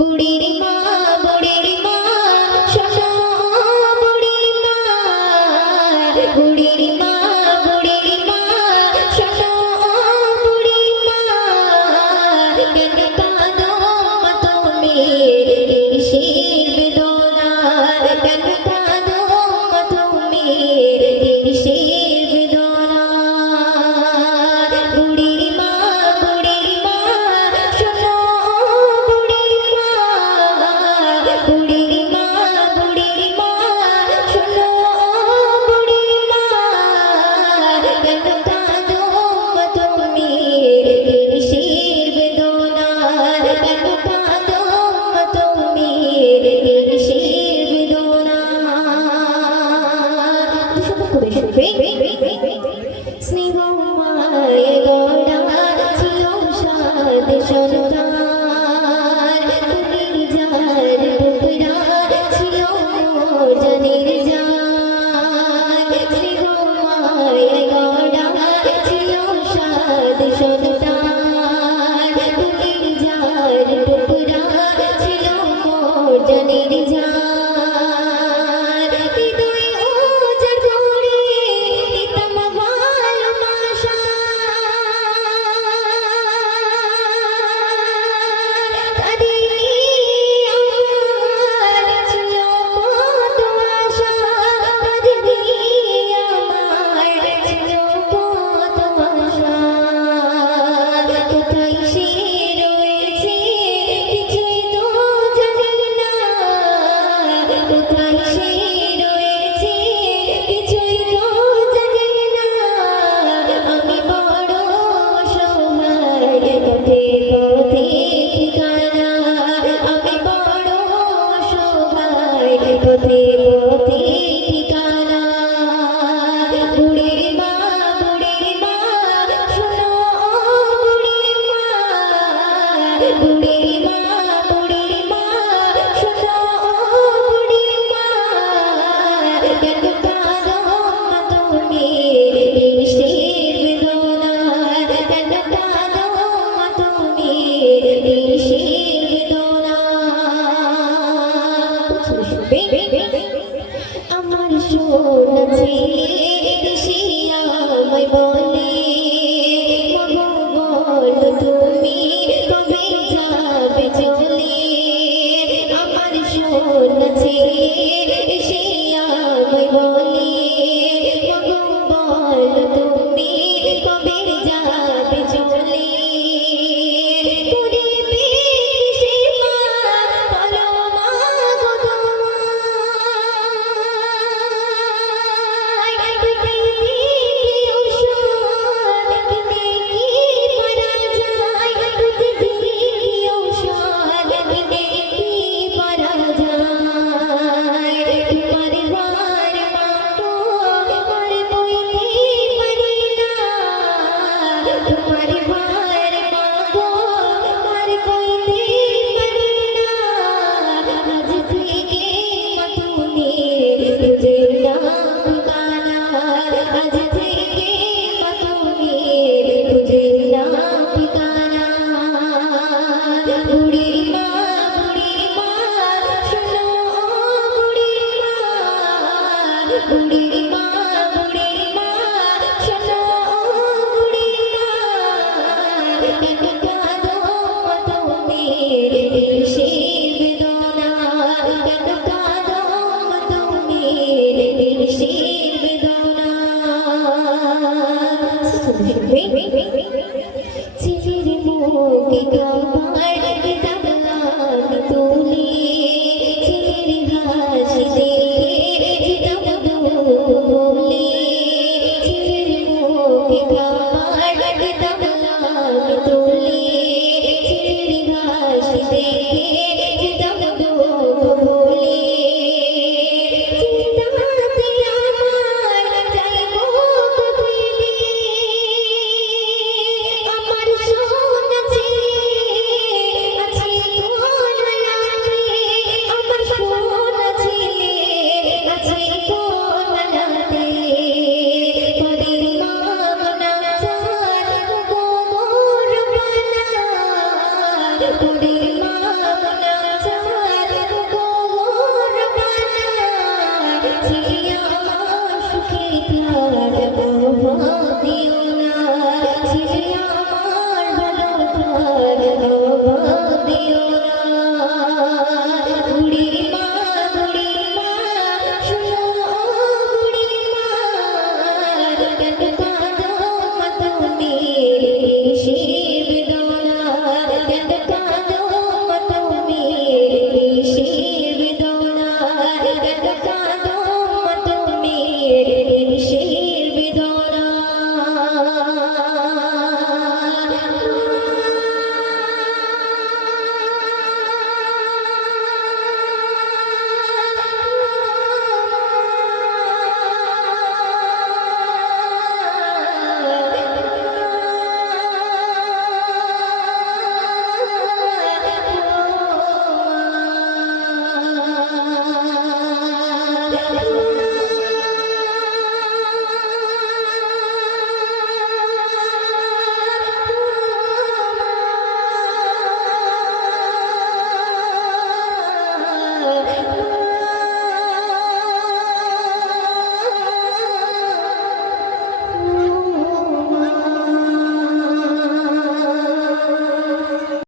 বুড়ির মা শোনো বুড়ির মা, বুড়ির মা শোনো বুড়ির মা, কেন কাঁদো তুমি কিসের বেদনা, কেন কাঁদো তুমি কিসের বেদনা। বুড়ির মা শোনো বুড়ির মা, বুড়ির মা শোনো বুড়ির মা, কেন কাঁদো তুমি কিসের বেদনা, কেন কাঁদো তুমি কিসের বেদনা। স্নেহ মায় গড়া ছিল সাদ সন্তান, তুমি যার টুকরা ছিল মোর জানের জান। স্নেহ মায় গড়া ছিল সাদ সন্তান, তুমি যার টুকরা ছিল মোর জানের জান। আমার সোনা ছেলে সে আমায় বলে, মাগো বলো তুমি কবে যাবে চলে। আমার সোনা ছেলে সে আমায় বলে, মাগো বলো তুমি কবে যাবে চলে। দেখে